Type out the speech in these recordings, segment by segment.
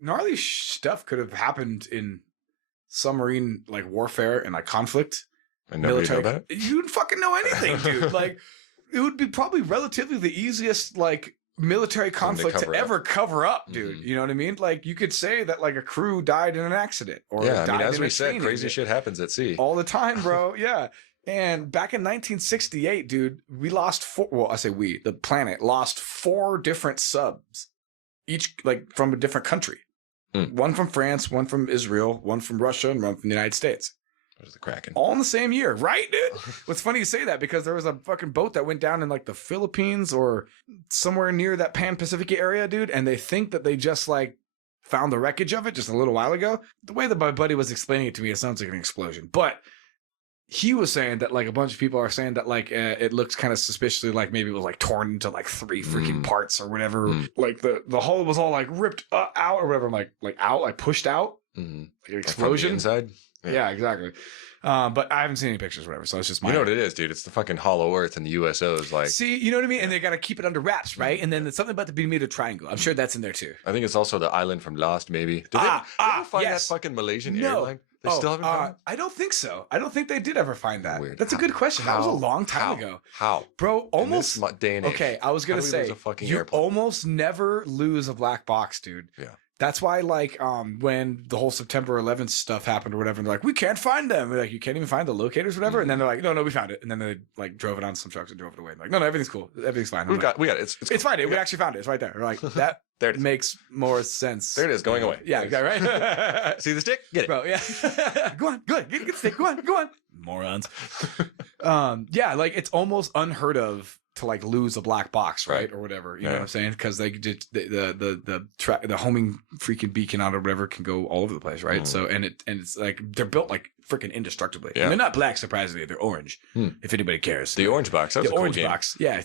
Gnarly stuff could have happened in submarine like warfare and like conflict. And nobody know that? You wouldn't fucking know anything, dude. Like, it would be probably relatively the easiest like military conflict to ever cover up, dude. Mm-hmm. You know what I mean? Like, you could say that like a crew died in an accident or died as we said, crazy shit happens at sea all the time, bro. Yeah. And back in 1968, dude, we lost the planet lost 4 different subs, each like from a different country. One from France, one from Israel, one from Russia, and one from the United States. There's the Kraken. All in the same year, right, dude? What's funny you say that, because there was a fucking boat that went down in like the Philippines or somewhere near that Pan-Pacific area, dude, and they think that they just like found the wreckage of it just a little while ago. The way that my buddy was explaining it to me, it sounds like an explosion. But he was saying that like a bunch of people are saying that like it looks kind of suspiciously like maybe it was like torn into like 3 freaking parts or whatever. Like the hull was all like ripped out or whatever. Like out, like pushed out, like an explosion inside. Yeah, exactly. But I haven't seen any pictures or whatever, so it's just You know what it is, dude? It's the fucking hollow earth and the USOs. Like, see, you know what I mean? And they got to keep it under wraps, right? And then there's something about the Bermuda Triangle. I'm sure that's in there too. I think it's also the island from Lost, maybe. Did they ever find that fucking Malaysian airline? They still haven't found it? I don't think so. I don't think they did ever find that. Weird. That's a good question. That was a long time ago. How? Bro, almost. In this day and age. Okay, I was going to say, you almost never lose a black box, dude. Yeah. That's why, like, when the whole September 11th stuff happened or whatever, and they're like, we can't find them. We're like, you can't even find the locators or whatever. And then they're like, no, we found it. And then they like drove it on some trucks and drove it away. Like, no, everything's cool. Everything's fine. We got it. It's fine. We actually found it. It's right there. We're like, that there it is. Makes more sense. There it is, going away. Yeah, right. See the stick? Get it. Bro, yeah. Go on. Get the stick. Go on. Morons. Yeah, like it's almost unheard of to like lose a black box, right? Or whatever. You know what I'm saying? Because they did the homing freaking beacon out or whatever can go all over the place, right? So and it's like they're built like freaking indestructibly. Yeah. And they're not black, surprisingly, they're orange. If anybody cares. The orange box. That was the a cool orange game. box. Yeah.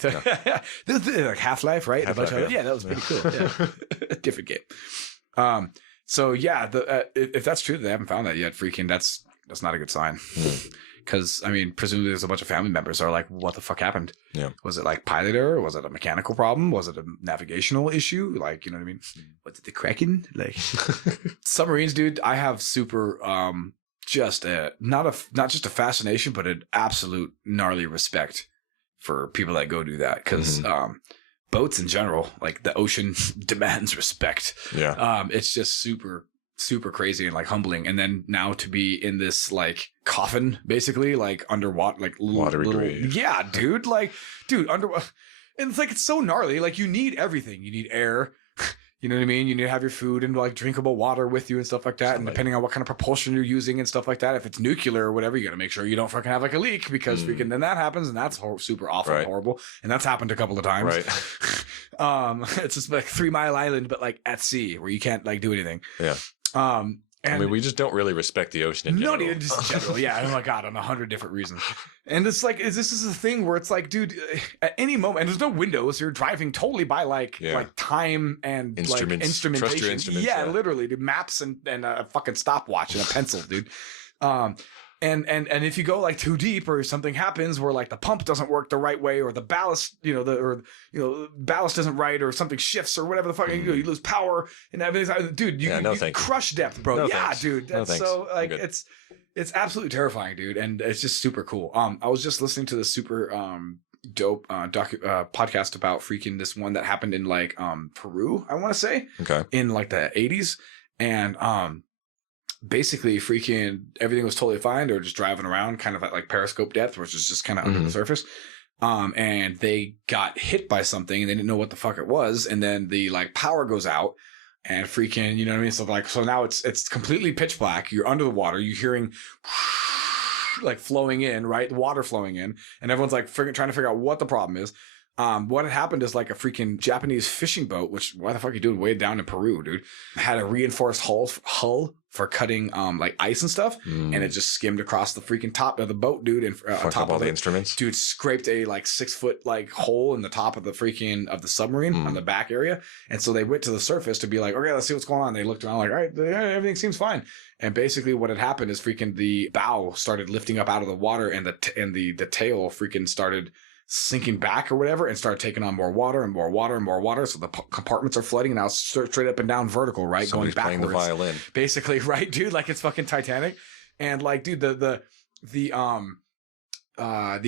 Like Half-Life, right? Half-Life, yeah, that was pretty cool. Yeah. Different game. So yeah, if that's true that they haven't found that yet, freaking that's not a good sign. Because, I mean, presumably there's a bunch of family members that are like, what the fuck happened? Yeah. Was it like pilot error? Was it a mechanical problem? Was it a navigational issue? Like, you know what I mean? Was it the Kraken? Like, submarines, dude, I have super, just not just a fascination, but an absolute gnarly respect for people that go do that. Because, boats in general, like the ocean demands respect. Yeah. It's just super crazy and like humbling. And then now to be in this like coffin, basically like underwater, like watery grave. Yeah, dude. Like, dude, underwater. And it's like, it's so gnarly. Like you need everything. You need air. You know what I mean? You need to have your food and like drinkable water with you and stuff like that. And depending on what kind of propulsion you're using and stuff like that, if it's nuclear or whatever, you got to make sure you don't fucking have like a leak because freaking then that happens and that's super awful and horrible. And that's happened a couple of times. Right. It's just like 3 Mile Island, but like at sea where you can't like do anything. Yeah. And I mean, we just don't really respect the ocean in general. No, just in general. Yeah. Oh my God. On 100 different reasons. And it's like, this is a thing where it's like, dude, at any moment, and there's no windows. You're driving totally by like time and like instrumentation. Trust your instruments. Yeah, literally. Dude, maps and a fucking stopwatch and a pencil, dude. And if you go like too deep or something happens where like the pump doesn't work the right way or the ballast, ballast isn't right or something shifts or whatever the fuck you lose power and everything. Dude, you crush depth, bro. No, yeah, thanks. Dude. That's so like it's absolutely terrifying, dude. And it's just super cool. I was just listening to this super dope podcast about freaking this one that happened in like Peru, I want to say. Okay. In like the 80s. And basically freaking everything was totally fine. They were just driving around kind of at like periscope depth, which is just kind of under the surface. And they got hit by something and they didn't know what the fuck it was. And then the like power goes out and freaking, you know what I mean? So now it's completely pitch black. You're under the water. You're hearing like flowing in, right? The water flowing in. And everyone's like trying to figure out what the problem is. What had happened is like a freaking Japanese fishing boat, which why the fuck are you doing way down in Peru, dude, had a reinforced hull for cutting like ice and stuff, and it just skimmed across the freaking top of the boat, dude, and on top of all the instruments, dude, scraped a like 6-foot like hole in the top of the freaking of the submarine on the back area, and so they went to the surface to be like, okay, let's see what's going on. They looked around like, all right, everything seems fine. And basically what had happened is freaking the bow started lifting up out of the water, and the tail freaking started sinking back or whatever and start taking on more water and more water and more water. So the compartments are flooding and now straight up and down vertical, right? Somebody's going backwards. Playing the violin. Basically, right, dude? Like it's fucking Titanic. And like, dude, the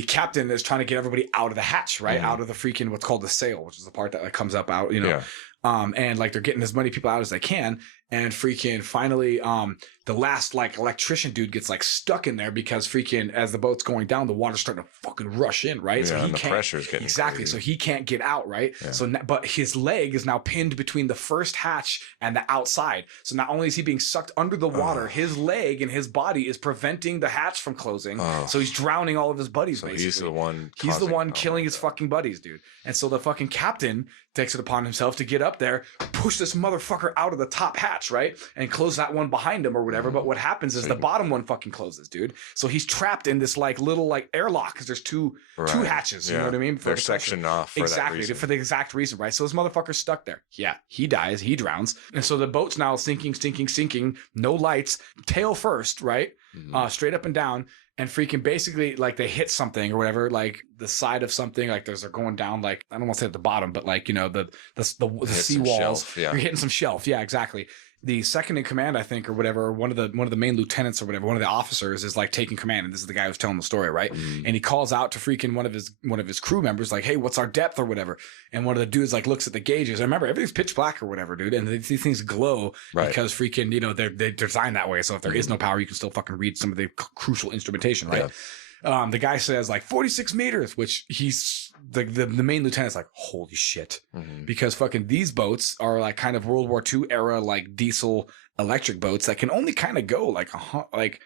captain is trying to get everybody out of the hatch, right? Out of the freaking what's called the sail, which is the part that like comes up out, you know. And like they're getting as many people out as they can. And freaking finally, the last like electrician dude gets like stuck in there because freaking as the boat's going down, the water's starting to fucking rush in, right? Yeah, so he and the can't pressure's getting exactly. crazy. So he can't get out, right? Yeah. So, but his leg is now pinned between the first hatch and the outside. So not only is he being sucked under the water, his leg and his body is preventing the hatch from closing. So he's drowning all of his buddies. So basically, he's the one killing his fucking buddies, dude. And so the fucking captain takes it upon himself to get up there, push this motherfucker out of the top hatch, right? And close that one behind him or whatever. But what happens is the bottom one fucking closes, dude. So he's trapped in this like little like airlock because there's two hatches. You know what I mean? They're sectioned off for exactly, that reason. for the exact reason, right? So this motherfucker's stuck there. Yeah, he dies, he drowns. And so the boat's now sinking, no lights, tail first, right? Straight up and down. And freaking basically like they hit something or whatever, like the side of something, like they're going down, like I don't want to say at the bottom, but like, you know, the sea walls. You're hitting some shelf. Yeah, exactly. The second in command, I think, or whatever, one of the main lieutenants or whatever, one of the officers is like taking command, and this is the guy who's telling the story, right? And he calls out to freaking one of his crew members, like, "Hey, what's our depth or whatever?" And one of the dudes like looks at the gauges. I remember everything's pitch black or whatever, dude, and these things glow because freaking, you know, they're designed that way. So if there is no power, you can still fucking read some of the crucial instrumentation, right? Yeah. The guy says like 46 meters, which he's the main lieutenant's like, holy shit. Because fucking these boats are like kind of World War II era, like diesel electric boats that can only kind of go like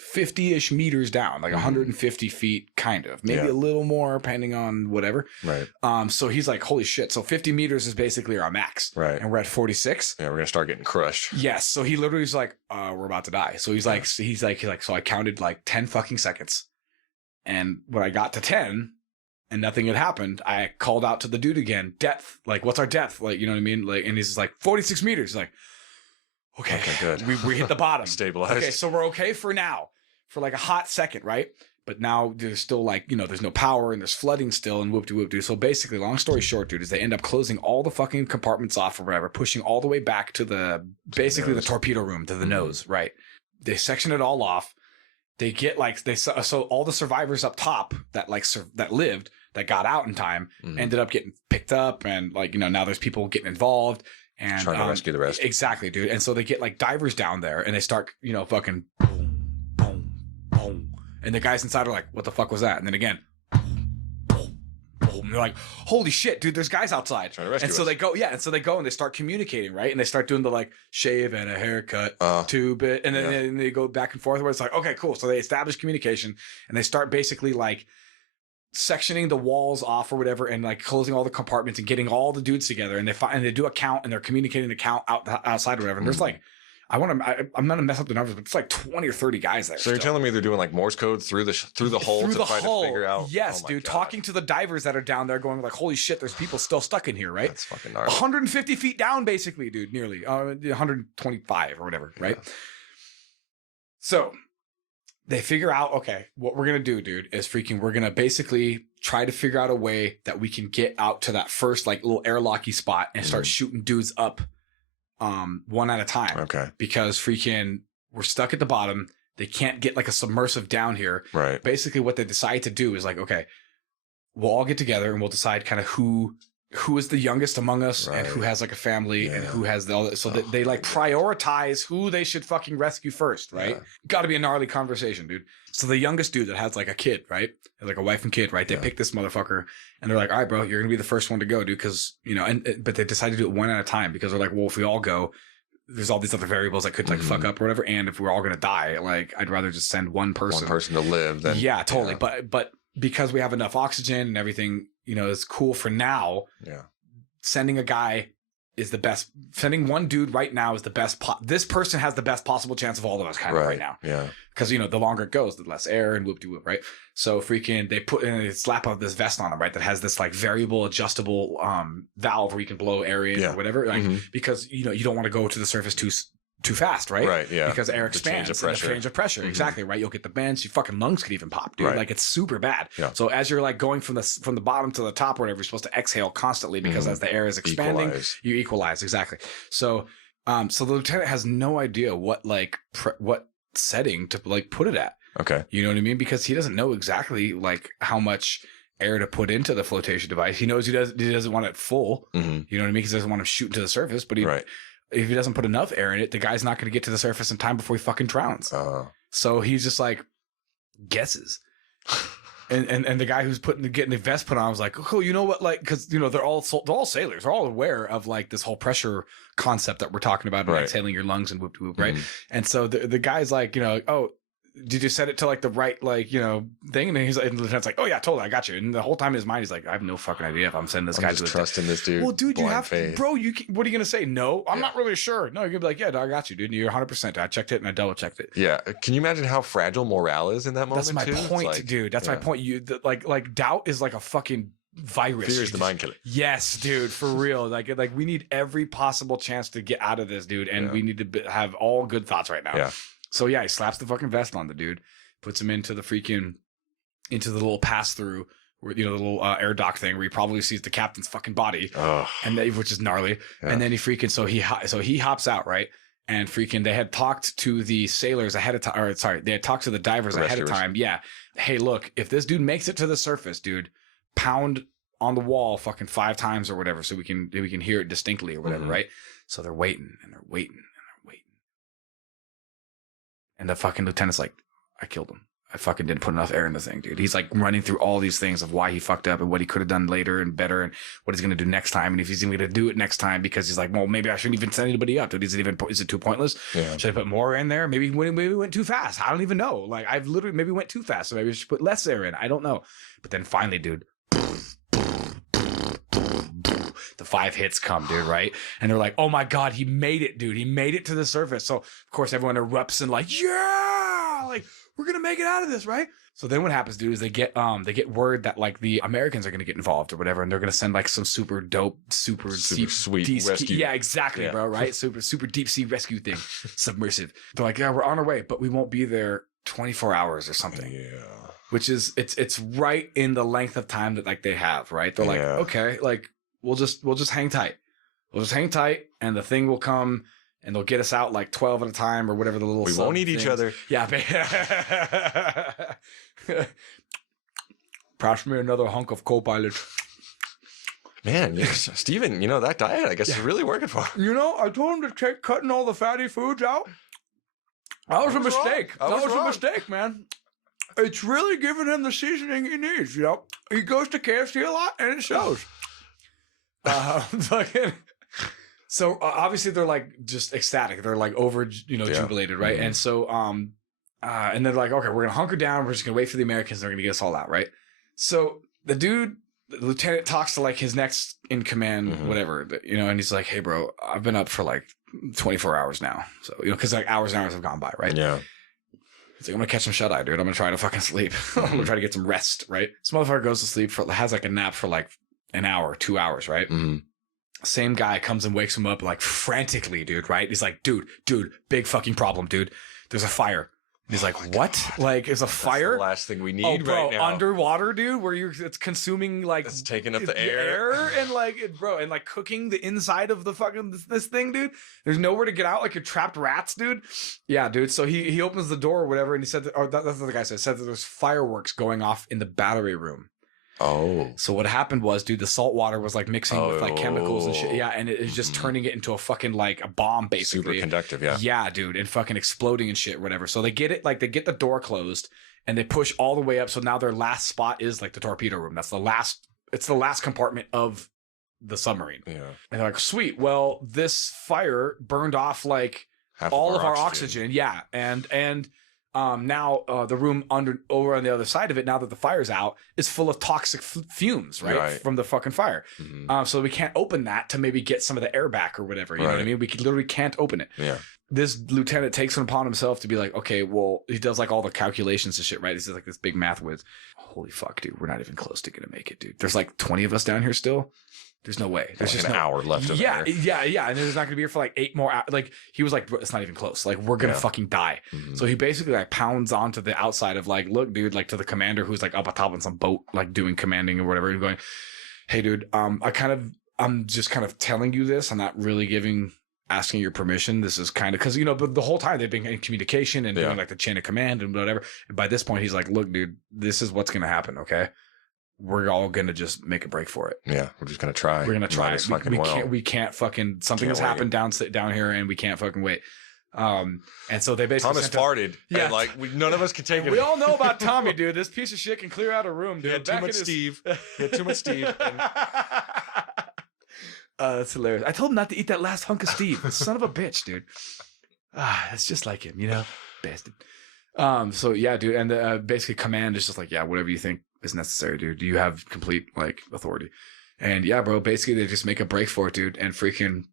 50-ish meters down, like 150 feet, kind of, maybe a little more depending on whatever. Right. So he's like, holy shit. So 50 meters is basically our max. Right. And we're at 46. Yeah. We're going to start getting crushed. Yes. So he literally is like, we're about to die. So he's like, so I counted like 10 fucking seconds. And when I got to 10 and nothing had happened, I called out to the dude again, depth, like, what's our depth? Like, you know what I mean? Like, and he's like 46 meters. He's like, okay, good. We hit the bottom. Stabilized. Okay. So we're okay for now, for like a hot second. Right. But now there's still like, you know, there's no power and there's flooding still and whoop-de-whoop-de. So basically, long story short, dude, is they end up closing all the fucking compartments off or whatever, pushing all the way back to the torpedo room, to the nose. Right. They section it all off. They get like so all the survivors up top that like that lived, that got out in time, ended up getting picked up, and like, you know, now there's people getting involved and trying to rescue the rest. Exactly, dude. And so they get like divers down there and they start, you know, fucking boom, boom, boom, and the guys inside are like, what the fuck was that? And then again, and they're like, holy shit, dude, there's guys outside. And so they go, and so they go and they start communicating, right? And they start doing the like shave and a haircut, tube it, and then they go back and forth where it's like, okay, cool. So they establish communication and they start basically like sectioning the walls off or whatever and like closing all the compartments and getting all the dudes together, and they do a count and they're communicating the count outside or whatever. And there's like, I'm gonna mess up the numbers, but it's like 20 or 30 guys there. So you're telling me they're doing like Morse code through the hole to try to figure out? Yes, dude. God. Talking to the divers that are down there, going like, "Holy shit, there's people still stuck in here, right?" That's fucking gnarly. 150 feet down, basically, dude. Nearly 125 or whatever, right? Yeah. So they figure out, okay, what we're gonna do, dude, is we're gonna basically try to figure out a way that we can get out to that first like little airlocky spot and start shooting dudes up. One at a time. Okay. Because freaking we're stuck at the bottom. They can't get like a submersive down here. Right. Basically what they decide to do is like, okay, we'll all get together and we'll decide kind of who is the youngest among us and who has like a family and who has all that. So that they like prioritize who they should fucking rescue first. Right. Yeah. Got to be a gnarly conversation, dude. So the youngest dude that has like a kid, right? Like a wife and kid, right? They pick this motherfucker and they're like, all right, bro, you're going to be the first one to go, dude. Cause you know, but they decide to do it one at a time because they're like, well, if we all go, there's all these other variables that could like fuck up or whatever. And if we're all going to die, like I'd rather just send one person to live than. Yeah, totally. Yeah. But because we have enough oxygen and everything, you know, it's cool for now. Yeah. Sending a guy is the best. Sending one dude right now is the best. This person has the best possible chance of all of us kind of right now. Yeah. Because, you know, the longer it goes, the less air and whoop-de-whoop, right? So freaking they slap out this vest on him, right? That has this like variable adjustable valve where you can blow air in or whatever. Like, because, you know, you don't want to go to the surface too fast, right? Right, yeah. Because air expands. The change of pressure. Exactly, right? You'll get the bends. Your fucking lungs could even pop, dude. Like, it's super bad. Yeah. So as you're like going from the bottom to the top or whatever, you're supposed to exhale constantly because as the air is expanding, you equalize. Exactly. So so the lieutenant has no idea what like what setting to like put it at. Okay. You know what I mean? Because he doesn't know exactly like how much air to put into the flotation device. He knows he doesn't want it full. You know what I mean? Because he doesn't want to shoot to the surface, but if he doesn't put enough air in it, the guy's not going to get to the surface in time before he fucking drowns. So he's just like guesses. and the guy who's getting the vest put on was like, cool, you know what? Like, because you know they're all sailors, they're all aware of like this whole pressure concept that we're talking about, exhaling your lungs and whoop whoop, right? And so the guy's like, you know, oh, did you set it to like the right, like, you know, thing? And he's like, and the lieutenant's like, oh yeah, totally, I got you. And the whole time in his mind, he's like, I have no fucking idea if I'm sending this guy to trusting this dude. Well, dude, you have to, bro. What are you gonna say? No, I'm not really sure. No, you're gonna be like, yeah, I got you, dude. You're 100%. I checked it and I double checked it. Yeah. Can you imagine how fragile morale is in that moment? That's my point, like, dude. That's my point. Like doubt is like a fucking virus. Fear is the mind killer. Yes, dude, for real. Like we need every possible chance to get out of this, dude, and we need to have all good thoughts right now. Yeah. So yeah, he slaps the fucking vest on the dude. Puts him into the little pass through where, you know, the little air dock thing where he probably sees the captain's fucking body, which is gnarly. Yeah. And then he he hops out, right? And they had talked to the sailors ahead of time, or sorry, they had talked to the divers ahead of time. Yeah. Hey, look, if this dude makes it to the surface, dude, pound on the wall fucking 5 times or whatever, so we can hear it distinctly or whatever, right? So they're waiting and they're waiting and they're waiting. And the fucking lieutenant's like, I killed him. I fucking didn't put enough air in the thing, dude. He's like running through all these things of why he fucked up and what he could have done later and better and what he's going to do next time. And if he's even going to do it next time because he's like, well, maybe I shouldn't even send anybody up, dude. Is it too pointless? Yeah. Should I put more in there? Maybe we went too fast. I don't even know. Like I've literally maybe went too fast. So maybe I should put less air in. I don't know. But then finally, dude, the 5 hits come, dude, right? And they're like, oh my God, he made it, dude. He made it to the surface. So of course everyone erupts and like, yeah, like, we're going to make it out of this, right? So then what happens, dude, is they get word that like the Americans are going to get involved or whatever. And they're going to send like some super dope, super sweet rescue. Yeah, exactly, bro. Right. Super deep sea rescue thing. Submersive. They're like, yeah, we're on our way, but we won't be there 24 hours or something. Yeah. Which is, it's right in the length of time that like they have, right? They're like, okay, like we'll just hang tight. We'll just hang tight and the thing will come. And they'll get us out like 12 at a time or whatever the little. We won't eat each other. Yeah. Pass me another hunk of co-pilot. Man, Steven, you know, that diet, I guess, is really working for him. You know, I told him to cutting all the fatty foods out. That was a mistake. That was a mistake, man. It's really giving him the seasoning he needs, you know. He goes to KFC a lot and it shows. Fucking. So obviously they're like just ecstatic. They're like over, you know, jubilated, right? And so, and they're like, okay, we're gonna hunker down. We're just gonna wait for the Americans. They're gonna get us all out, right? So the lieutenant talks to like his next in command, whatever, you know, and he's like, hey, bro, I've been up for like 24 hours now. So, you know, because like hours and hours have gone by, right? Yeah. He's like, I'm gonna catch some shut eye, dude. I'm gonna try to fucking sleep. I'm gonna try to get some rest, right? This motherfucker goes to sleep has like a nap for like an hour, 2 hours, right? Same guy comes and wakes him up like frantically, dude, right? He's like, dude, big fucking problem, dude. There's a fire. And he's like, what? God. Like, is a fire? That's the last thing we need right now. Underwater, dude, where it's consuming like it's taking up the air and like and like cooking the inside of the fucking this thing, dude. There's nowhere to get out, like you're trapped rats, dude. Yeah, dude. So he opens the door or whatever, and he said that's what the guy said that there's fireworks going off in the battery room. Oh. So what happened was, dude, the salt water was like mixing with like chemicals and shit. Yeah, and it is just turning it into a fucking like a bomb, basically. Super conductive, yeah. Yeah, dude, and fucking exploding and shit, whatever. So they get the door closed and they push all the way up. So now their last spot is like the torpedo room. It's the last compartment of the submarine. Yeah. And they're like, sweet. Well, this fire burned off like all of our oxygen. Yeah. And now the room over on the other side of it, now that the fire's out, is full of toxic fumes, right? From the fucking fire. So we can't open that to maybe get some of the air back or whatever. You know what I mean? We literally can't open it. Yeah. this lieutenant takes it upon himself to be like, okay, well, he does like all the calculations and shit, right? He's like this big math whiz. Holy fuck, dude. We're not even close to going to make it, dude. There's like 20 of us down here still. There's no way. There's like just an hour left of air. Yeah. And there's not going to be here for like 8 more hours. Like, he was like, it's not even close. Like, we're going to fucking die. So he basically like pounds onto the outside of like, look, dude, like to the commander who's like up atop on some boat, like doing commanding or whatever. And going, hey, dude, I'm just kind of telling you this. I'm not really asking your permission. This is kind of because, but the whole time they've been in communication and doing like the chain of command and whatever. And by this point, he's like, look, dude, this is what's going to happen. Okay. We're all going to just make a break for it. Yeah. We're just going to try. We're going to try. We can't fucking, something has happened down here and we can't fucking wait. And so they basically Thomas farted. Yeah. And like none of us can take it. We all know about Tommy, dude. This piece of shit can clear out a room, dude. He had too much Steve. And... that's hilarious. I told him not to eat that last hunk of Steve. Son of a bitch, dude. It's just like him, bastard. So yeah, dude, and basically command is just like, yeah, whatever you think is necessary, dude. You have complete like authority. And yeah, bro, basically they just make a break for it, dude, and freaking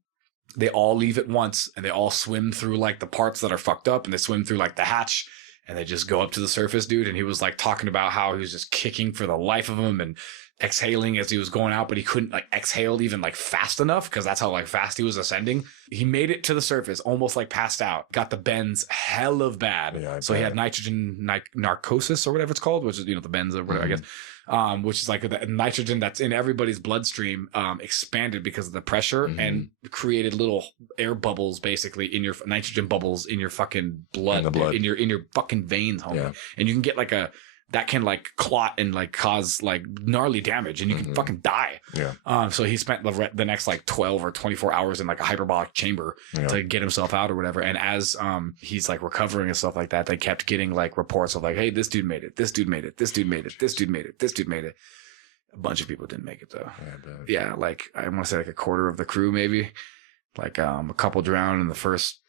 they all leave at once and they all swim through like the parts that are fucked up and they swim through like the hatch and they just go up to the surface, dude. And he was like talking about how he was just kicking for the life of him and exhaling as he was going out, but he couldn't like exhale even like fast enough because that's how like fast he was ascending. He made it to the surface, almost like passed out, got the bends hell of bad. Yeah, so he had nitrogen narcosis or whatever it's called, which is, the bends or whatever, I guess, which is like the nitrogen that's in everybody's bloodstream expanded because of the pressure and created little air bubbles basically in your nitrogen bubbles in your fucking blood, in your fucking veins, homie. Yeah. And you can get like that can like clot and like cause like gnarly damage and you can fucking die. Yeah. So he spent the next like 12 or 24 hours in like a hyperbolic chamber to get himself out or whatever. And as he's like recovering and stuff like that, they kept getting like reports of like, hey, this dude made it. This dude made it. This dude made it. This dude made it. This dude made it. A bunch of people didn't make it though. Yeah, like I want to say like a quarter of the crew maybe. Like a couple drowned in the first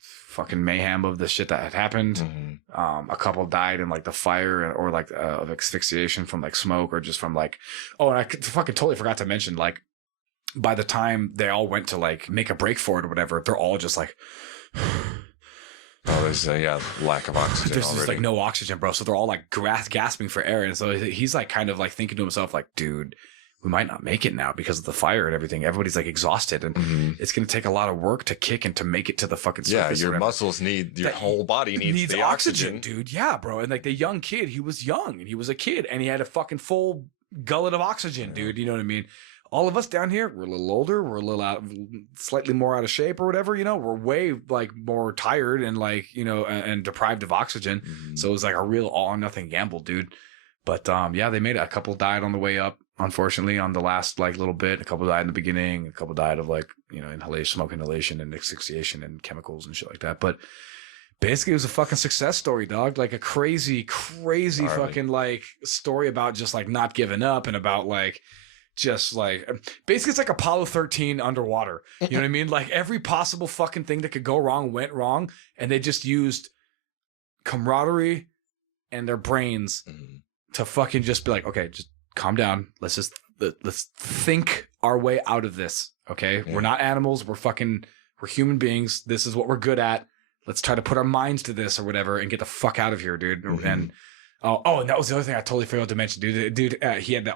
fucking mayhem of the shit that had happened. A couple died in like the fire or like of asphyxiation from like smoke or just from like, oh, and I fucking totally forgot to mention, like by the time they all went to like make a break for it or whatever, they're all just like, there's lack of oxygen. There's just like no oxygen, bro. So they're all like gasping for air. And so he's like kind of like thinking to himself like, dude, we might not make it now because of the fire and everything. Everybody's like exhausted and it's going to take a lot of work to kick and to make it to the fucking surface. Yeah, your muscles your whole body needs the oxygen, dude. Yeah, bro. And like the young kid, he was young and he was a kid and he had a fucking full gullet of oxygen, dude. You know what I mean? All of us down here, we're a little older. We're a little slightly more out of shape or whatever, we're way like more tired and like, and deprived of oxygen. So it was like a real all or nothing gamble, dude. But they made it. A couple died on the way up. Unfortunately, on the last like little bit, a couple died in the beginning, a couple died of like, smoke inhalation and asphyxiation and chemicals and shit like that. But basically it was a fucking success story, dog. Like a crazy fucking like story about just like not giving up and about like, just like basically it's like Apollo 13 underwater. You know what I mean? Like every possible fucking thing that could go wrong went wrong. And they just used camaraderie and their brains to fucking just be like, okay, just calm down. Let's think our way out of this. Okay. Yeah. We're not animals. We're human beings. This is what we're good at. Let's try to put our minds to this or whatever and get the fuck out of here, dude. And and that was the other thing I totally failed to mention, dude. He had the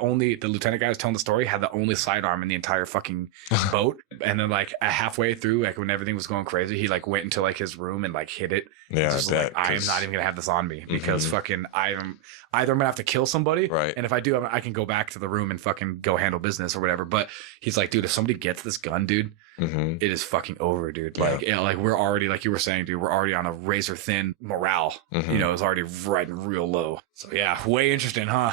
lieutenant guy who was telling the story had the only sidearm in the entire fucking boat. And then like halfway through, like when everything was going crazy, he like went into like his room and like hid it. Yeah, like, I am not even gonna have this on me because fucking either I'm gonna have to kill somebody, right? And if I do, I can go back to the room and fucking go handle business or whatever. But he's like, dude, if somebody gets this gun, dude, it is fucking over, dude. Like, like we're already, like you were saying, dude, we're already on a razor thin morale. It's already riding real low. So yeah, way interesting, huh?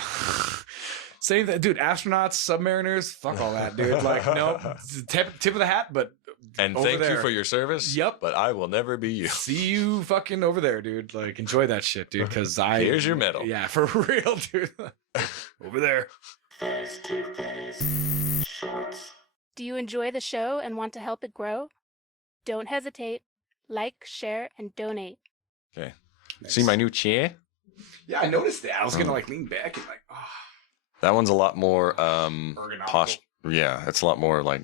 Same that, dude. Astronauts, submariners, fuck all that, dude. Like, nope, tip of the hat, but. And thank you for your service. Yep. But I will never be you. See you fucking over there, dude. Like, enjoy that shit, dude. Because here's your medal. Yeah, for real, dude. Over there. Do you enjoy the show and want to help it grow? Don't hesitate. Like, share, and donate. Okay. Nice. See my new chair? Yeah, I noticed that. I was gonna like lean back and like, That one's a lot more Yeah, it's a lot more like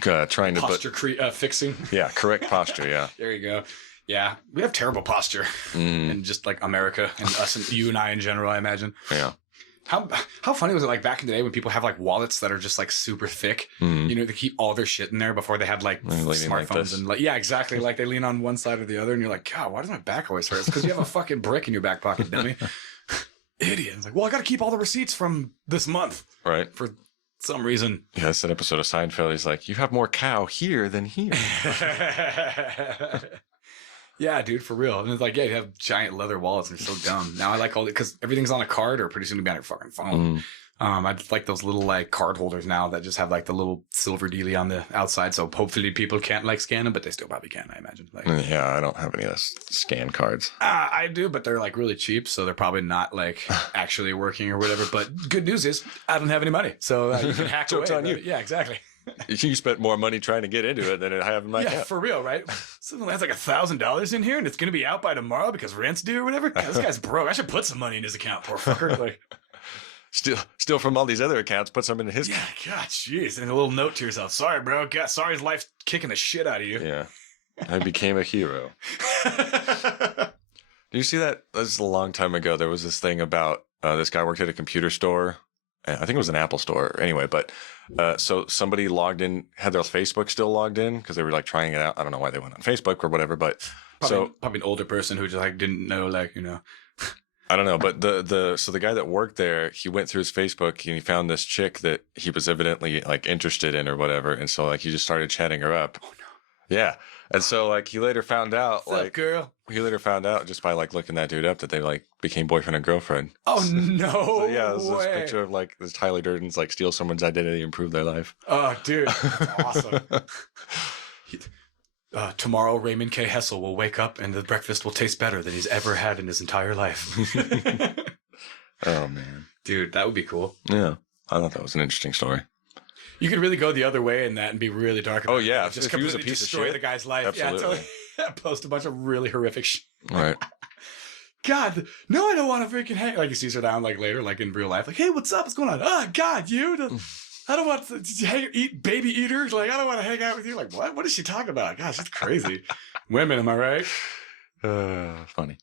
trying to posture fixing. Yeah, correct posture. Yeah. There you go. Yeah, we have terrible posture in just like America and us and you and I in general, I imagine. Yeah. How funny was it like back in the day when people have like wallets that are just like super thick? You know, they keep all their shit in there before they had like smartphones and like, yeah, exactly. Like they lean on one side or the other and you're like, God, why does my back always hurt? It's because you have a fucking brick in your back pocket, dummy. Idiot. It's like, well, I got to keep all the receipts from this month. Right. For some reason. Yeah, that's an episode of Seinfeld. He's like, you have more cow here than here. Yeah, dude, for real. And it's like, yeah, you have giant leather wallets and they're so dumb. Now I like all because everything's on a card or pretty soon to be on your fucking phone. I just like those little like card holders now that just have like the little silver dealie on the outside. So hopefully people can't like scan them, but they still probably can, I imagine. Like, yeah, I don't have any of those scan cards. I do, but they're like really cheap. So they're probably not like actually working or whatever. But good news is I don't have any money. So you can hack away. Joke's on you. Yeah, exactly. You spent more money trying to get into it than I have in my account. For real, right? Someone has like $1,000 in here and it's going to be out by tomorrow because rent's due or whatever. God, this guy's broke. I should put some money in his account, poor fucker. Like, Still from all these other accounts, put some in his. Yeah, God, jeez. And a little note to yourself. Sorry, bro. God, sorry life's kicking the shit out of you. Yeah. I became a hero. Do you see that? This is a long time ago. There was this thing about this guy worked at a computer store. I think it was an Apple store. Anyway, but so somebody logged in, had their Facebook still logged in because they were like trying it out. I don't know why they went on Facebook or whatever, but probably an older person who just like didn't know, like, you know. I don't know, but so the guy that worked there, he went through his Facebook and he found this chick that he was evidently like interested in or whatever, and so like he just started chatting her up. Oh no. Yeah. And so like he later found out he later found out just by like looking that dude up that they like became boyfriend and girlfriend. Oh no. So, yeah, there's this picture of like this Tyler Durden's like steal someone's identity and improve their life. Oh dude, that's awesome. Tomorrow Raymond K. Hessel will wake up and the breakfast will taste better than he's ever had in his entire life. Oh man. Dude, that would be cool. Yeah. I thought that was an interesting story. You could really go the other way in that and be really dark about yeah. Just if completely destroy the guy's life. Absolutely. Yeah, totally. Post a bunch of really horrific shit. Right. God, no, I don't want to freaking hang. Like he sees her down like later, like in real life. Like, hey, what's up? What's going on? Oh, God, you. I don't want to eat baby eaters. Like, I don't want to hang out with you. Like, what? What is she talking about? Gosh, that's crazy. Women, am I right? Funny.